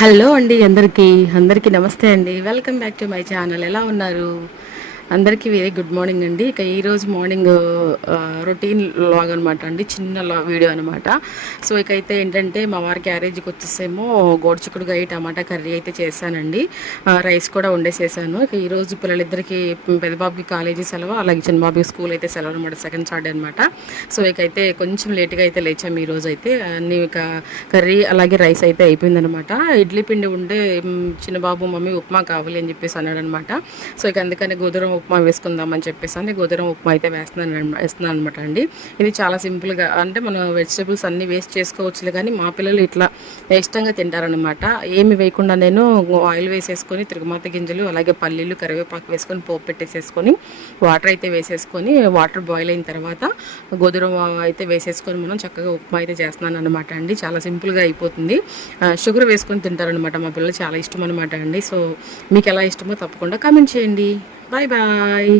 Hello అండి అందరికీ నమస్తే అండి. Welcome back to my channel. ఎలా ఉన్నారు? అందరికీ వెరీ గుడ్ మార్నింగ్ అండి. ఇక ఈరోజు మార్నింగ్ రొటీన్ లాగ్ అనమాట అండి, చిన్న వీడియో అనమాట. సో ఇకైతే ఏంటంటే మా వారి క్యారేజీకి వచ్చేసేమో గోడుచిక్కుడుకాయ టమాటా కర్రీ అయితే చేశానండి. రైస్ కూడా వండేసేసాను. ఇక ఈరోజు పిల్లలిద్దరికి, పెద్ద బాబుకి కాలేజీ సెలవు, అలాగే చిన్న బాబుకి స్కూల్ అయితే సెలవు అనమాట, సెకండ్ సాటర్డే అనమాట. సో ఇకైతే కొంచెం లేట్గా అయితే లేచాము ఈరోజు అయితే. అన్నీ ఇక కర్రీ అలాగే రైస్ అయితే అయిపోయిందనమాట. ఇడ్లీ పిండి ఉండే చిన్న బాబు మమ్మీ ఉప్మా కావాలి అని చెప్పేసి అన్నాడనమాట. సో ఇక అందుకని గోధుమ ఉప్మా వేసుకుందామని చెప్పేసి అని గోధుమ ఉప్మా అయితే వేస్తున్నాను అనమాట అండి. ఇది చాలా సింపుల్గా, అంటే మనం వెజిటేబుల్స్ అన్నీ వేస్ట్ చేసుకోవచ్చులే, కానీ మా పిల్లలు ఇట్లా ఇష్టంగా తింటారనమాట. ఏమి వేయకుండా నేను ఆయిల్ వేసేసుకొని తిరుగుమాత గింజలు అలాగే పల్లీలు కరివేపాకు వేసుకొని పోపు పెట్టేసేసుకొని వాటర్ అయితే వేసేసుకొని వాటర్ బాయిల్ అయిన తర్వాత గోధుమ అయితే వేసేసుకొని మనం చక్కగా ఉప్మా అయితే చేస్తున్నాను అనమాట అండి. చాలా సింపుల్గా అయిపోతుంది. షుగర్ వేసుకొని తింటారనమాట మా పిల్లలు, చాలా ఇష్టం అనమాట అండి. సో మీకు ఎలా ఇష్టమో తప్పకుండా కామెంట్ చేయండి. Bye bye.